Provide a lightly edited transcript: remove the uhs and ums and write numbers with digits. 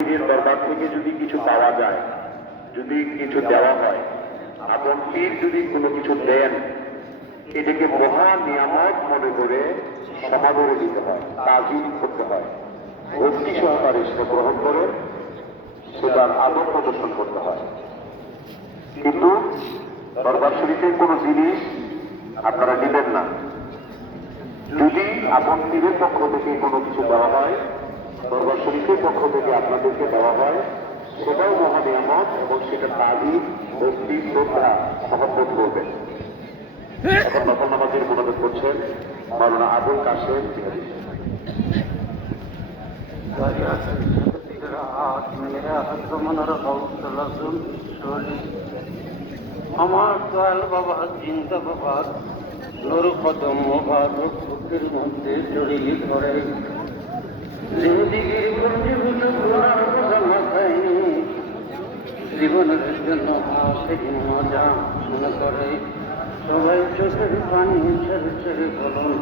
পীরের দরবার থেকে যদি কিছু পাওয়া যায়, যদি কিছু দেওয়া হয়, আপন পীর যদি কোনো কিছু দেন, এটাকে মহা নিয়ামত মনে করে সমাদরে দিতে হয়, তাজিম করতে হয়, ভক্তি সহকারে সেটা গ্রহণ করে সেটার আদর প্রদর্শন করতে হয়। কিন্তু দরবার শরীফের কোনো জিনিস আপনারা নিবেন না। যদি আপন পীরের পক্ষ থেকে কোনো কিছু দেওয়া হয়, দরবার শরীফের পক্ষ থেকে আপনাদেরকে দেওয়া হয়, সেটাও মহা নিয়ামত এবং সেটা তাজিম, ভক্তি, শ্রদ্ধা, মহব্বত করবেন। এখন নফল নামাজের মোনাজাত করছেন মাওলানা আবুল কাশেম জিহাদি। আমার দয়াল বাবা চিন্তা বাবা নুর কদম মোবারক বুকের মধ্যে জড়িয়ে ধরে জিন্দিগির জীবন গুনার কথা মাথায় নিয়ে জীবনের জন্য আসে মজা মনে করে সবাই চোখের পানি ছেড়ে ছেড়ে বলুন